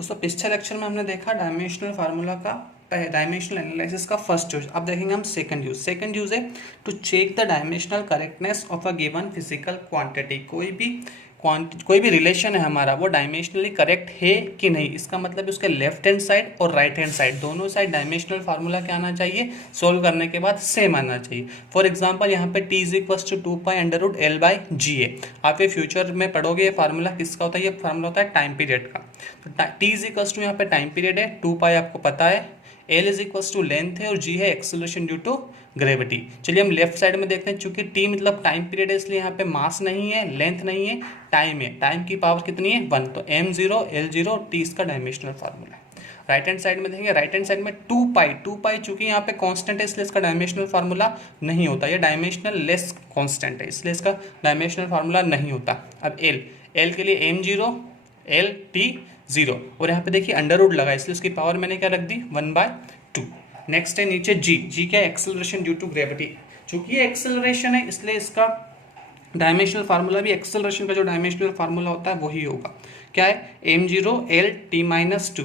दोस्तों पिछले लेक्चर में हमने देखा डायमेंशनल फार्मूला का डायमेंशनल एनालिसिस का फर्स्ट यूज। अब देखेंगे हम सेकंड यूज। सेकंड यूज है to check the dimensional correctness of a given physical quantity. कोई भी रिलेशन है हमारा वो डायमेंशनली करेक्ट है कि नहीं, इसका मतलब उसके लेफ्ट हैंड साइड और राइट हैंड साइड दोनों साइड डायमेंशनल फार्मूला क्या आना चाहिए, सोल्व करने के बाद सेम आना चाहिए। फॉर एग्जांपल यहाँ पे t इज 2π√L/g है। आप ये फ्यूचर में पढ़ोगे ये फार्मूला किसका होता है, ये फार्मूला होता है टाइम पीरियड का। तो t इज यहाँ पे टाइम पीरियड है, 2π आपको पता है, L इज लेंथ है और g है एक्सेलरेशन ड्यू टू ग्रेविटी। चलिए हम लेफ्ट साइड में देखते हैं, चूंकि t मतलब टाइम पीरियड है इसलिए यहाँ पे मास नहीं है, लेंथ नहीं है, टाइम है। टाइम की पावर कितनी है 1, तो m0 L0 t इसका डायमेंशनल फार्मूला है। राइट हैंड साइड में देखेंगे, राइट हैंड साइड में 2π चूंकि यहाँ पे कांस्टेंट है इसलिए इसका डायमेंशनल फार्मूला नहीं होता, ये डायमेंशनल लेस कांस्टेंट है इसलिए इसका डायमेंशनल फार्मूला नहीं होता। अब L के लिए m0 L t 0 और यहाँ पे देखिए अंडर लगा इसलिए उसकी पावर मैंने क्या रख दी 1/2। नेक्स्ट है नीचे जी क्या एक्सेलरेशन ड्यू टू ग्रेविटी। चूंकि ये एक्सेलरेशन है इसलिए इसका डायमेंशनल फार्मूला भी एक्सेलरेशन का जो डायमेंशनल फार्मूला होता है वही होगा। क्या है m0 L t-2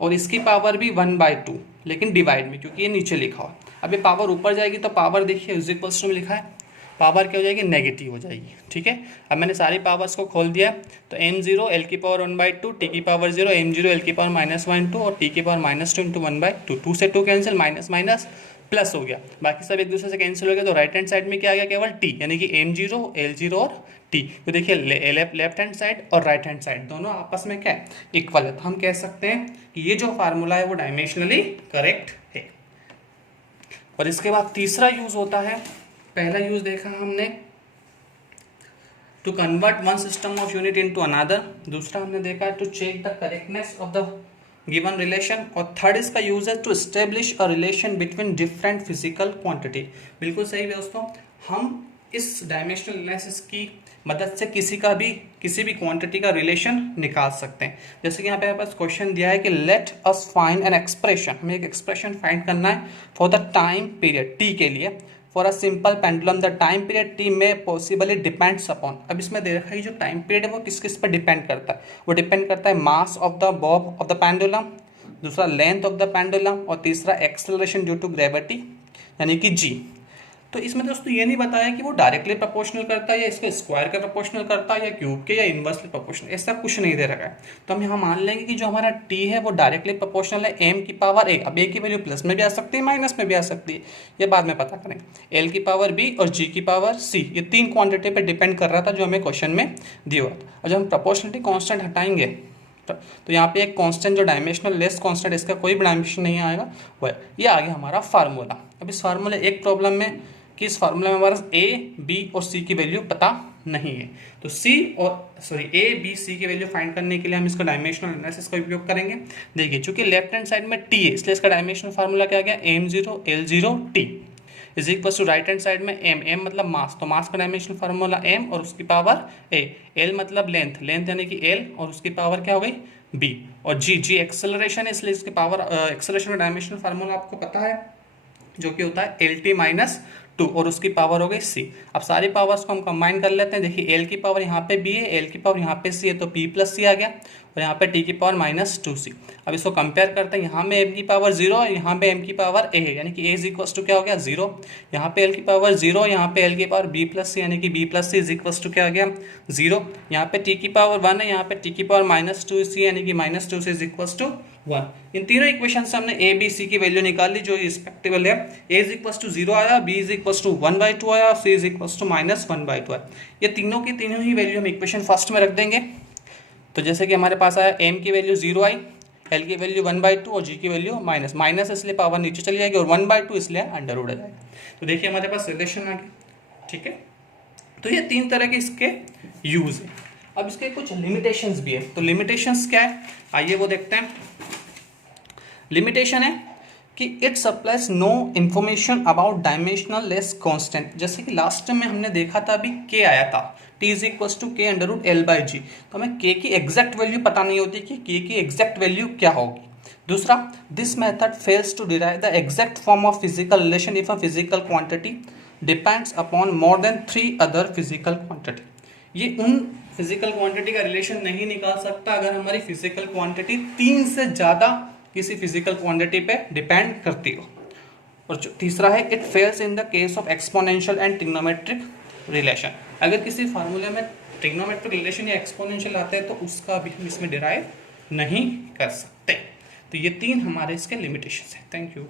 और इसकी पावर भी 1/2 लेकिन डिवाइड में, क्योंकि ये नीचे लिखा हुआ। अब ये पावर ऊपर जाएगी तो पावर देखिए इज इक्वल्स टू में लिखा है, पावर क्या हो जाएगी नेगेटिव हो जाएगी। ठीक है, अब मैंने सारी पावर्स को खोल दिया तो m0 L की पावर 1/2 t की पावर 0 m0 L की पावर -1/2 और t की पावर -2 × 1/2। 2 से 2 कैंसिल, माइनस माइनस प्लस हो गया, बाकी सब एक दूसरे से कैंसिल हो गया। तो राइट हैंड साइड में क्या आ गया केवल t, यानी कि m0 L0 और t। तो देखिए लेफ्ट हैंड साइड और राइट हैंड साइड दोनों आपस में क्या है इक्वल है, तो हम कह सकते हैं कि ये जो फार्मूला है वो डायमेंशनली करेक्ट है। और इसके बाद तीसरा यूज होता है, पहला यूज देखा हमने to convert one system of unit into another, दूसरा हमने देखा to check the correctness of the given relation, और थर्ड इसका यूज है to establish a relation between different physical quantity. बिल्कुल सही दोस्तों, हम इस डायमेंशनल एनालिसिस की मदद से किसी भी क्वांटिटी का रिलेशन निकाल सकते हैं। जैसे कि यहाँ पे हमारे पास क्वेश्चन दिया है कि let us find an expression, हमें एक एक्सप्रेशन फाइंड करना है for the time period t के लिए। For a simple pendulum the time period t में पॉसिबली डिपेंड्स अपॉन। अब इसमें दे रखा है जो टाइम पीरियड है वो किस किस पर डिपेंड करता है, वो डिपेंड करता है mass of the Bob of the pendulum, दूसरा लेंथ ऑफ द पेंडुलम और तीसरा एक्सेलरेशन ड्यू टू ग्रेविटी यानी कि g। तो इसमें दोस्तों ये नहीं बताया कि वो डायरेक्टली प्रोपोर्शनल करता है या इसको स्क्वायर का प्रोपोर्शनल करता है या क्यूब के या इनवर्सली प्रोपोर्शनल, ऐसा कुछ नहीं दे रखा है। तो हम यहाँ मान लेंगे कि जो हमारा t है वो डायरेक्टली प्रोपोर्शनल है m की पावर a। अब a की वैल्यू प्लस में भी आ सकती है माइनस में भी आ सकती है, ये बाद में पता करेंगे। l की पावर b और g की पावर c, ये तीन क्वांटिटी पे डिपेंड कर रहा था जो हमें क्वेश्चन में दिया हुआ था। और जब हम प्रोपोर्शनलिटी कॉन्स्टेंट हटाएंगे तो यहाँ पे एक कांस्टेंट जो डायमेंशनल लेस कांस्टेंट, इसका कोई भी डायमेंशन नहीं आएगा, वह ये आ गया हमारा फार्मूला। अब इस फार्मूले एक प्रॉब्लम में कि इस फार्मूला में हमारे पास a, b और c की वैल्यू पता नहीं है, तो a, b, c की वैल्यू फाइंड करने के लिए हम इसका डायमेंशनल एनालिसिस का उपयोग करेंगे। देखिए चूंकि लेफ्ट हैंड साइड में t है इसलिए इसका डायमेंशनल फार्मूला क्या गया m0 L0 t is equal to right hand side में m मतलब मास, तो मास का डायमेंशनल फार्मूला m और उसकी पावर a, l मतलब लेंथ यानी कि l और उसकी पावर क्या हो गई b, और g एक्सेलरेशन है इसलिए इसकी पावर एक्सेलरेशन का डायमेंशनल फार्मूला आपको पता है जो कि होता है LT-2 और उसकी पावर हो गई c। अब सारी पावर्स को हम कंबाइन कर लेते हैं। देखिए l की पावर यहाँ पे b है, l की पावर यहाँ पे c है, तो p + c आ गया और यहाँ पे t की पावर -2c। अब इसको कंपेयर करते हैं, यहाँ में m की पावर 0 और यहाँ पे m की पावर a है, यानी कि a इज इक्वल टू क्या हो गया 0। यहाँ पे l की पावर 0, यहाँ पे l की पावर b + c यानी कि b + c is equal to क्या आ गया 0। यहाँ पे t की पावर 1 है, यहाँ पे t की पावर -2c यानी कि -2c इज इक्वल टू 1। इन तीनों इक्वेशन से हमने a, b, c की वैल्यू निकाल ली जो रिस्पेक्टिवल है। a इज इक्वल टू 0 आया, b इज इक्वल टू 1/2 आया, c इज इक्वल टू -1/2 आया। ये तीनों की तीनों ही वैल्यू हम इक्वेशन फर्स्ट में रख देंगे। तो जैसे कि हमारे पास आया m की वैल्यू 0 आई, l की वैल्यू 1/2 और g की वैल्यू माइनस इसलिए पावर नीचे चली जाएगी और 1/2 इसलिए अंडर रूट आ जाएगा। तो देखिए हमारे पास रिलेशन आ गया। ठीक है, तो ये तीन तरह के इसके यूज है। अब इसके कुछ लिमिटेशंस भी है, तो लिमिटेशंस क्या है आइए वो देखते हैं। लिमिटेशन है कि it supplies no information about dimensional less constant. जैसे कि लास्ट में हमने देखा था, अभी k आया था, t is equal to k√L/g, तो हमें k की एग्जैक्ट वैल्यू पता नहीं होती कि k की एग्जैक्ट वैल्यू क्या होगी। दूसरा, this method fails to derive the exact form of physical relation if a physical quantity depends upon more than 3 other physical quantity. ये उन फिजिकल क्वांटिटी का रिलेशन नहीं निकाल सकता अगर हमारी फिजिकल क्वांटिटी 3 से ज़्यादा किसी फिजिकल क्वांटिटी पे डिपेंड करती हो। और जो तीसरा है, it fails in the case of exponential and trigonometric relation. अगर किसी फार्मूले में ट्रिग्नोमेट्रिक रिलेशन या एक्सपोनेंशियल आता है तो उसका भी हम इसमें डिराइव नहीं कर सकते। तो ये 3 हमारे इसके लिमिटेशन है। Thank you.